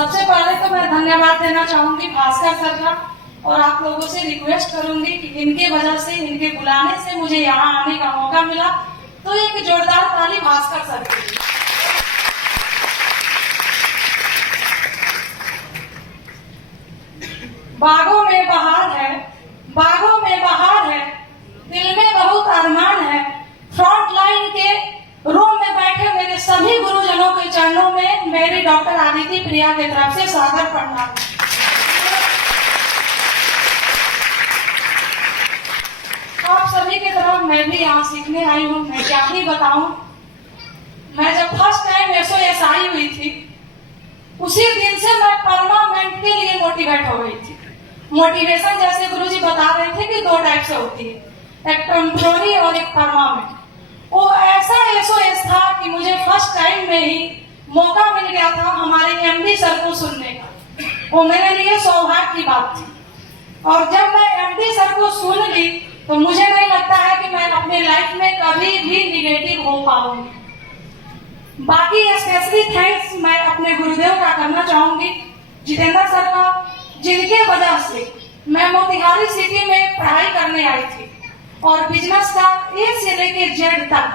सबसे पहले तो मैं धन्यवाद देना चाहूंगी भास्कर सर का, और आप लोगों से रिक्वेस्ट करूंगी कि इनके वजह से, इनके बुलाने से मुझे यहाँ आने का मौका मिला, तो एक जोरदार ताली भास्कर सर के लिए। बागों में बहार है, बागों में बहार है, दिल में बहुत अरमान है। फ्रंट लाइन के रो में बैठे मेरे सभी गुरुजनों के चरणों में मेरी डॉक्टर आदिति प्रिया की तरफ से सादर प्रणाम। आप सभी की तरफ मैं भी यहाँ सीखने आई हूँ। मैं क्या ही बताऊं, मैं जब फर्स्ट टाइम SOS आई हुई थी, उसी दिन से मैं परमानेंट के लिए मोटिवेट हो गई थी। मोटिवेशन जैसे गुरुजी बता रहे थे कि 2 टाइप से होती है, एक टेम्पोररी और एक परमानेंट। वो ऐसा SOS था कि मुझे फर्स्ट टाइम में ही मौका मिल गया था हमारे MD सर को सुनने का। वो मेरे लिए सौभाग्य की बात थी, और जब मैं MD सर को सुन ली तो मुझे नहीं लगता है कि मैं अपने लाइफ में कभी भी निगेटिव हो पाऊंगी। बाकी स्पेशली थैंक्स मैं अपने गुरुदेव का करना चाहूंगी, जितेंद्र सर का, जिनके वजह से मैं मोतिहारी सिटी में पढ़ाई करने आई थी, और बिजनेस का A से लेके Z तक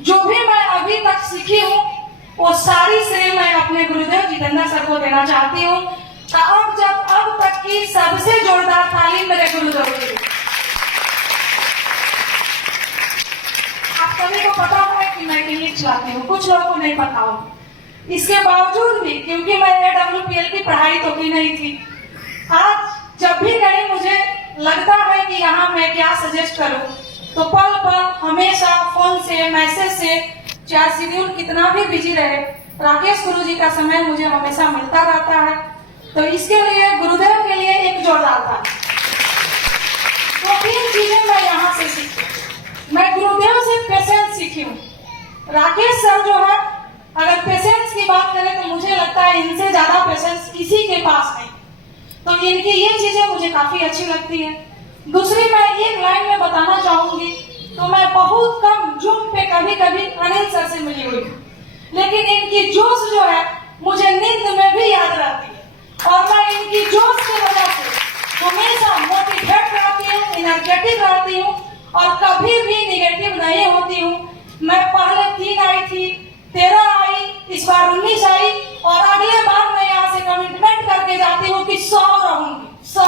जो भी मैं अभी तक सीखी हूँ, वो सारी श्रेय मैं अपने गुरुदेव जितेंद्र सर को देना चाहती हूँ। अब तक की सबसे जोरदार ताली मेरे गुरुदेव के लिए। आप सभी को पता है कि मैं क्लिनिक चलाती हूँ, कुछ लोगों को नहीं पता हो। इसके बावजूद भी, क्योंकि मैं AWPL की पढ़ाई तो की नहीं थी, आज जब भी कहीं मुझे लगता है कि यहाँ मैं क्या सजेस्ट करूँ, तो पल पल हमेशा फोन से, मैसेज से, चाहे शेड्यूल कितना भी बिजी रहे, राकेश गुरुजी का समय मुझे हमेशा मिलता रहता है। तो इसके लिए गुरुदेव के लिए एक जोरदार था। तो 3 चीजें मैं यहाँ से सीखी। मैं गुरुदेव से पेशेंस सीखी हूँ। राकेश सर जो है, अगर पेशेंस की बात करें तो मुझे लगता है इनसे ज्यादा पेशेंस किसी के पास नहीं। तो इनकी ये चीजें मुझे काफी अच्छी लगती है। दूसरी, मैं एक लाइन में बताना चाहूंगी, तो मैं बहुत कम जूम पे कभी कभी अनिल सर से मिली हुई, लेकिन इनकी जोश जो है मुझे नींद में भी याद रहती है, और मैं इनकी जोश की वजह से हमेशा मोटिवेट रहती हूँ, एनर्जेटिक रहती हूँ, और कभी भी निगेटिव नहीं होती हूँ। मैं पहले 3 आई थी, 13 आई, इस बार 19 आई, और अगले बार मैं यहाँ से कमिटमेंट करके जाती हूँ कि 100 रहूंगी, 100।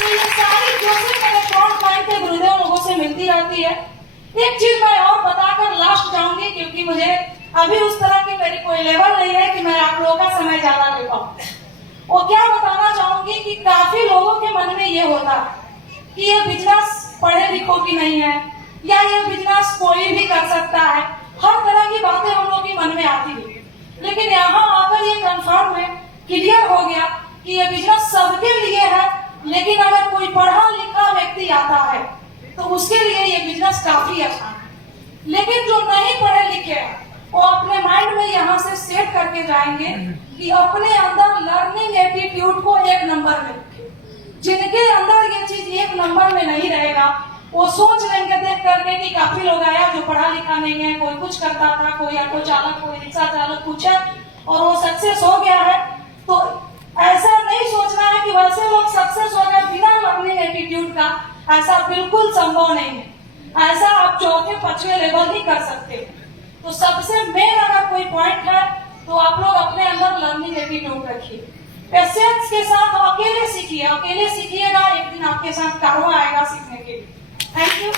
तो ये सारी जोशें मेरे फ्रंट लाइन के गुरुदेव लोगों से मिलती रहती है। एक चीज मैं और बताकर लास्ट जाऊंगी, क्योंकि मुझे अभी उस तरह की मेरी कोई लेवल नहीं है कि मैं आप लोगों का समय ज्यादा ले पाऊं। वो क्या बताना चाहूंगी कि काफी लोगों के मन में ये होता है कि ये बिजनेस पढ़े लिखों की नहीं है, या ये बिजनेस कोई भी कर सकता है। हर तरह की बातें हम लोग के मन में आती है, लेकिन यहाँ आकर ये कंफर्म है, क्लियर हो गया कि ये बिजनेस सबके लिए है। लेकिन अगर कोई पढ़ा लिखा व्यक्ति आता है तो उसके लिए ये बिजनेस काफी आसान है। लेकिन जो नहीं पढ़े लिखे हैं, वो अपने माइंड में यहाँ से सेट करके जाएंगे कि अपने अंदर लर्निंग एटीट्यूड को 1 नंबर में रखें। जिनके अंदर ये चीज 1 नंबर में नहीं रहेगा, वो सोच लेंगे देख करके कि काफी लोग आया जो पढ़ा लिखा नहीं है, कोई कुछ करता था, कोई ऑटो चालक, कोई रिक्शा चालक, कुछ है, और वो सक्सेस हो गया है। तो ऐसा नहीं सोचना है कि वैसे लोग सक्सेस हो गए बिना लर्निंग एटीट्यूड का। ऐसा बिल्कुल संभव नहीं है। ऐसा आप 4थे 5वें लेवल ही कर सकते हैं। तो सबसे मेन अगर कोई पॉइंट है तो आप लोग अपने अंदर लर्निंग एटीट्यूड रखिए। पेशेंस के साथ अकेले सीखिए, अकेले सीखिएगा, एक दिन आपके साथ कारवा आएगा सीखने के लिए। Thank you.